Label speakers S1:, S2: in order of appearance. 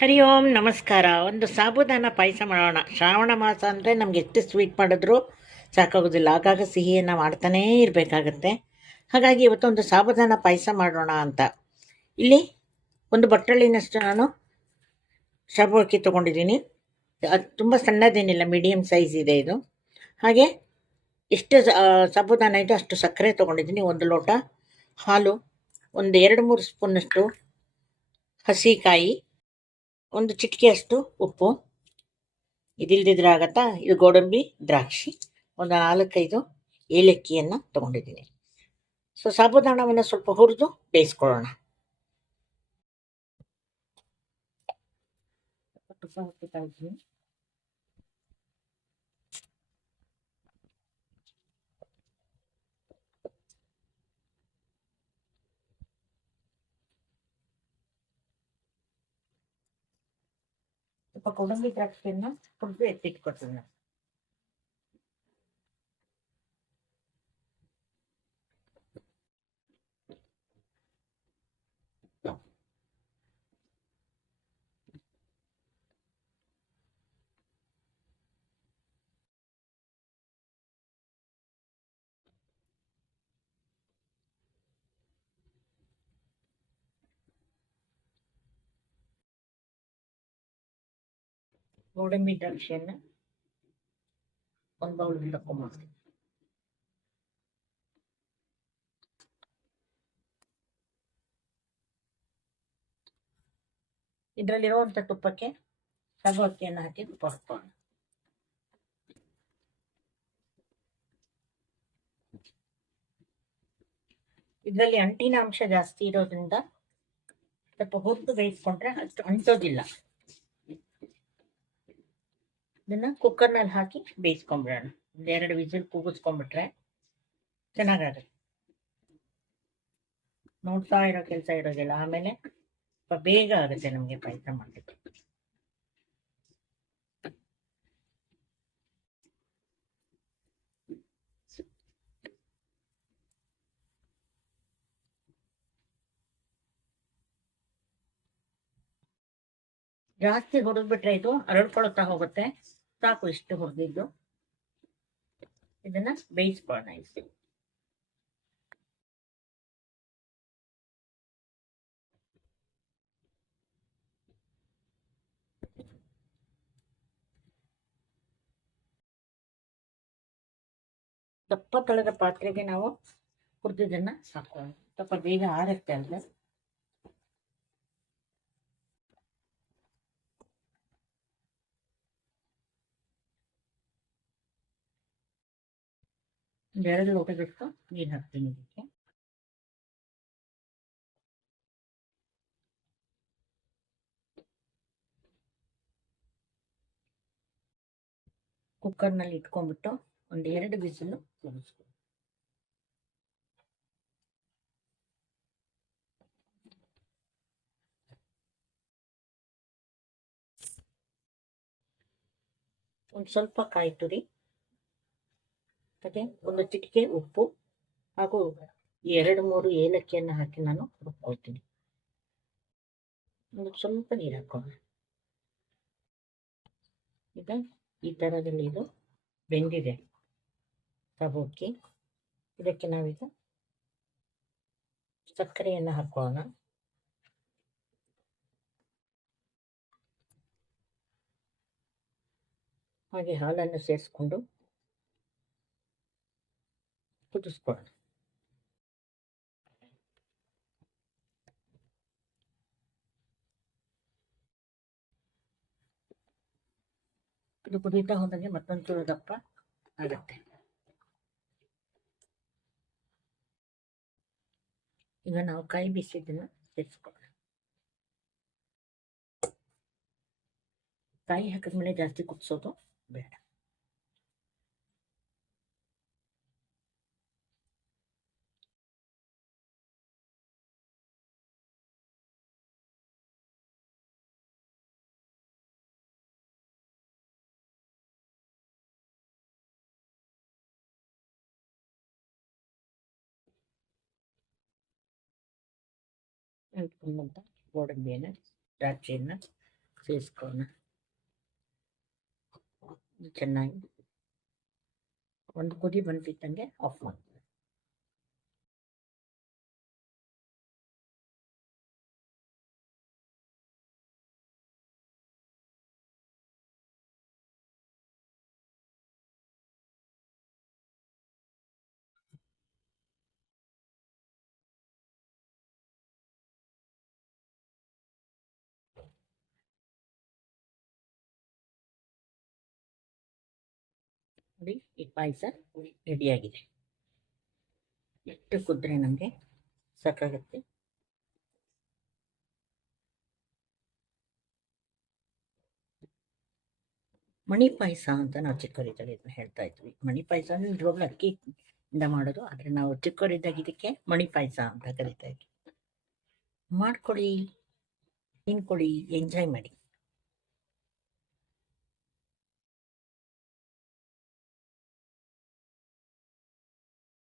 S1: ಹರಿ ಓಂ, ನಮಸ್ಕಾರ. ಒಂದು ಸಾಬುದಾನ ಪಾಯಸ ಮಾಡೋಣ. ಶ್ರಾವಣ ಮಾಸ ಅಂದರೆ ನಮ್ಗೆ ಎಷ್ಟು ಸ್ವೀಟ್ ಮಾಡಿದ್ರೂ ಸಾಕಾಗೋದಿಲ್ಲ. ಆಗಾಗ ಸಿಹಿಯನ್ನು ಮಾಡ್ತಾನೇ ಇರಬೇಕಾಗತ್ತೆ. ಹಾಗಾಗಿ ಇವತ್ತೊಂದು ಸಾಬುದಾನ ಪಾಯಸ ಮಾಡೋಣ ಅಂತ. ಇಲ್ಲಿ ಒಂದು ಬಟ್ಟಲಿನಷ್ಟು ನಾನು ಶಬಕ್ಕಿ ಅಕ್ಕಿ ತೊಗೊಂಡಿದ್ದೀನಿ. ಅದು ತುಂಬ ಸಣ್ಣದೇನಿಲ್ಲ ಮೀಡಿಯಮ್ ಸೈಜ್ ಇದೆ ಇದು. ಹಾಗೆ ಎಷ್ಟು ಸಾಬುದಾನ ಇದೆ ಅಷ್ಟು ಸಕ್ಕರೆ ತೊಗೊಂಡಿದ್ದೀನಿ. ಒಂದು ಲೋಟ ಹಾಲು, ಒಂದು ಎರಡು ಮೂರು ಸ್ಪೂನಷ್ಟು ಹಸಿಕಾಯಿ ಒಂದು ಚಿಟಿಕೆಯಷ್ಟು ಉಪ್ಪು. ಇದಿಲ್ದಿದ್ರೆ ಆಗತ್ತಾ ಇದು ಗೋಡಂಬಿ, ದ್ರಾಕ್ಷಿ, ಒಂದು ನಾಲ್ಕೈದು ಏಲಕ್ಕಿಯನ್ನು ತೊಗೊಂಡಿದ್ದೀನಿ. ಸೊ ಸಾಬುದಾಣವನ್ನು ಸ್ವಲ್ಪ ಹುರಿದು ಬೇಯಿಸ್ಕೊಳ್ಳೋಣ. ತುಪ್ಪ ಹಾಕ್ತಾ ಇದ್ದೀನಿ ಸ್ವಲ್ಪ ಗೋಡಂಬಿ ದ್ರಾಕ್ಷಿಯನ್ನು ಹುರಿದು ಎತ್ತಿಟ್ಕೊಳ್ತೀನಿ ನಾನು ಗೋಡಂಬಿ ದ್ರಾಕ್ಷಿಯನ್ನು ಒಂದು ಬೌಲ್ ತಗೊಂಡ್ಬರ್ತೀನಿ ಇದರಲ್ಲಿರುವಂಥ ತುಪ್ಪಕ್ಕೆ ಸಾಗು ಅಕ್ಕಿಯನ್ನು ಹಾಕಿ ತುಪ್ಪ ಹಾಕೋಣ ಇದರಲ್ಲಿ ಅಂಟಿನ ಅಂಶ ಜಾಸ್ತಿ ಇರೋದ್ರಿಂದ ಸ್ವಲ್ಪ ಹುರಿದು ಬೇಯಿಸ್ಕೊಂಡ್ರೆ ಅಷ್ಟು ಅಂಟೋದಿಲ್ಲ ಇದನ್ನ ಕುಕ್ಕರ್ನಲ್ಲಿ ಹಾಕಿ ಬೇಯಿಸ್ಕೊಂಡ್ಬಿಡೋಣ ಎರಡು ವಿಸಿಲ್ ಕೂಗಿಸ್ಕೊಂಡ್ಬಿಟ್ರೆ ಚೆನ್ನಾಗಾಗುತ್ತೆ. ನೋಡ್ತಾ ಇರೋ ಕೆಲಸ ಇರೋದಿಲ್ಲ, ಆಮೇಲೆ ಸ್ವಲ್ಪ ಬೇಗ ಆಗುತ್ತೆ ನಮಗೆ ಪಾಯಸ ಮಾಡಲಿಕ್ಕೆ. ಜಾಸ್ತಿ ಹೊಡೆದ್ಬಿಟ್ರೆ ಇದು ಅರಳ್ಕೊಳ್ತಾ ಹೋಗುತ್ತೆ. ಸಾಕು ಇಷ್ಟು ಹುರಿದಿದ್ದು ಇದನ್ನ ಬೇಯಿಸ್ಕೊಳ್ಳೋಣ ಇಷ್ಟು ದಪ್ಪ ತಳದ ಪಾತ್ರೆಗೆ ನಾವು ಹುರಿದಿದ್ದನ್ನ ಹಾಕೋಣ ಸ್ವಲ್ಪ ಬೇಗ ಆರುತ್ತೆ ಅಂದ್ರೆ ಎರಡು ಲೋಟದಷ್ಟು ನೀರು ಹಾಕ್ತೀನಿ ಇದಕ್ಕೆ ಕುಕ್ಕರ್ನಲ್ಲಿ ಇಟ್ಕೊಂಡ್ಬಿಟ್ಟು ಒಂದು ಎರಡು ಬಿಸಿಲು ಕೂಗಿಸ್ಕೊ ಒಂದು ಸ್ವಲ್ಪ ಕಾಯಿ ತುರಿ. ಮತ್ತೆ ಒಂದು ಚಿಟಿಕೆ, ಉಪ್ಪು ಹಾಗೂ ಎರಡು ಮೂರು ಏಲಕ್ಕಿಯನ್ನು ಹಾಕಿ ನಾನು ರುಬ್ಕೊಳ್ತೀನಿ. ಒಂದು ಸ್ವಲ್ಪ ನೀರು ಹಾಕೋಣ. ಈಗ ಈ ಥರದಲ್ಲಿ ಇದು ಬೆಂದಿದೆ ಸಬೋಕ್ಕಿ ಇದಕ್ಕೆ ನಾವೀಗ ಸಕ್ಕರೆಯನ್ನು ಹಾಕೋಣ. ಹಾಗೆ ಹಾಲನ್ನು ಸೇರಿಸ್ಕೊಂಡು ಕುದಿಸ್ಕೊಳ್ಳೋಣ ಇದು ಕುದೀತಾ ಹೋದಂಗೆ ಮತ್ತೊಂದು ಚೂರು ದಪ್ಪ ಆಗುತ್ತೆ ಈಗ ನಾವು ಕೈ ಬಿಸಿದನ್ನ ಸೇರಿಸ್ಕೊಳ್ಳೋಣ ಕಾಯಿ ಹಾಕಿದ್ಮೇಲೆ ಜಾಸ್ತಿ ಕುದಿಸೋದು ಬೇಡ ಇಟ್ಕೊಂಡಂತ ಗೋಡಂಬಿಯನ್ನು ದ್ರಾಕ್ಷಿಯನ್ನು ಸೇರಿಸ್ಕೊಳ್ಳೋಣ ಚೆನ್ನಾಗಿ ಒಂದು ಕುದಿ ಬಂದಿದ್ದಂಗೆ ಆಫ್ ಮಾಡಿ. ನೋಡಿ, ಈ ಪಾಯಸ ರೆಡಿಯಾಗಿದೆ. ಎಷ್ಟು ಕುದ್ರೆ ನಮಗೆ ಸಾಕಾಗುತ್ತೆ. ಮಣಿ ಪಾಯಸ ಅಂತ ನಾವು ಚಿಕ್ಕವರಿದ್ದಾಗ ಇದನ್ನ ಹೇಳ್ತಾ ಇದ್ವಿ. ಮಣಿ ಪಾಯಸ ಅಂದ್ರೆ ಅಕ್ಕಿ ಇಂದ ಮಾಡೋದು, ಆದರೆ ನಾವು ಚಿಕ್ಕವರಿದ್ದಾಗ ಇದಕ್ಕೆ ಮಣಿ ಪಾಯಸ ಅಂತ ಕರಿತಾ ಇದ್ವಿ. ಮಾಡ್ಕೊಳ್ಳಿ ತಿನ್ಕೊಳ್ಳಿ ಎಂಜಾಯ್ ಮಾಡಿ.